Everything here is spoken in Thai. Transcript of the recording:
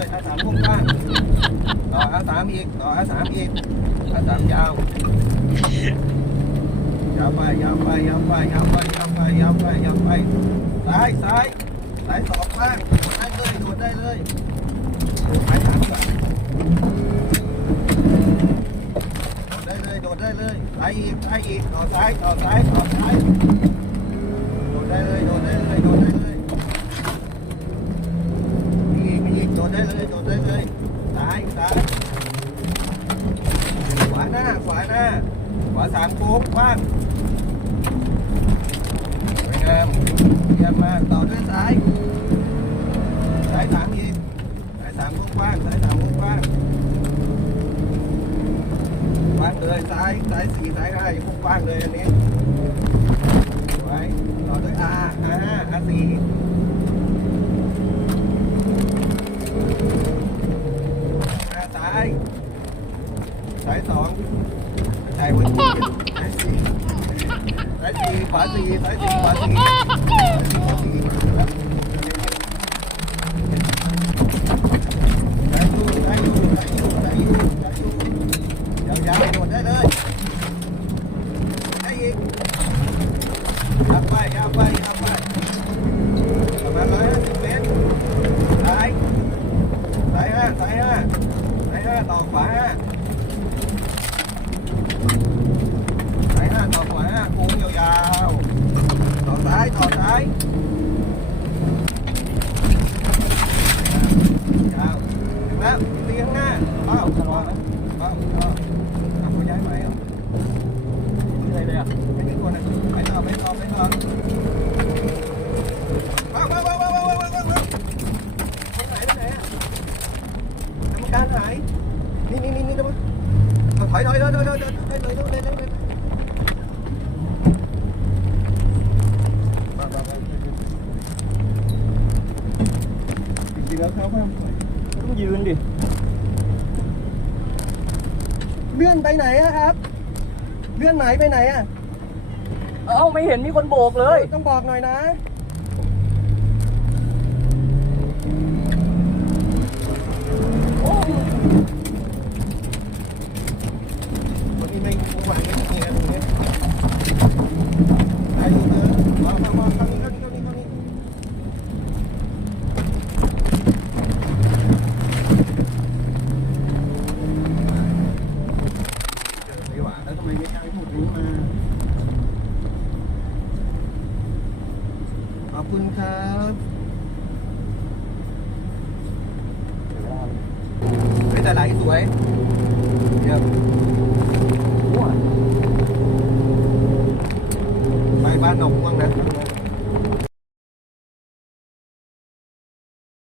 เลยอาสามกว้างต่ออาสามอีกต่ออาสามอีกอาสามยาวยาวไปยาวไปยาวไปยาวไปยาวไปยาวไปยาวไปซ้ายซ้ายซ้ายสองข้างโดดได้เลยโดดได้เลยโดดไปทางก่อนโดดได้เลยโดดได้เลยซ้ายอีกซ้ายอีกต่อซ้ายต่อซ้ายต่อซ้ายโดดได้เลยโดดได้เลยโดดได้เลยมีอีกมีอีกโดดได้เลยโดดได้เลยซ้ายซ้ายขวาหน้าขวาหน้าขวา สามโค้งกว้างสวยงามเยี่ยมมากต่อด้วยซ้ายซ้ายสามอีกซ้ายสามกว้างๆซ้ายสามกว้างกว้างเลยซ้ายซ้ายสี่ซ้ายห้าอย่กว้างเลยอันนี้สวยต่อด้วยอาอาห้าอาสี่ I would. Let's see. Let's see. Party. Let's see. Party. Hãy subscribe cho kênh Ghiền Mì Gõ Để không bỏ lỡ những video hấp dẫn Thôi thôi thôi thôi thôi thôi thôi thôi thôi thôi thôi แล้วเขาไม่ต้องยืนดิ เลื่อนไปไหนอะครับ เลื่อนไหนไปไหนอะเอ้าไม่เห็นมีคนโบกเลย ต้องบอกหน่อยนะวันนี้ไม่ไหวไม่มีอะไรตรงนี้ไอ้ดูเถอะมามามาเข้านี่เข้านี่เข้านี่เข้านี่เจอไม่หวานแล้วทำไมไม่กล้าพูดนี้มา ขอบ คุณครับเฮ้ยแต่ไหลสวยเยี่ยมไปบ้านหนองม่วงนะ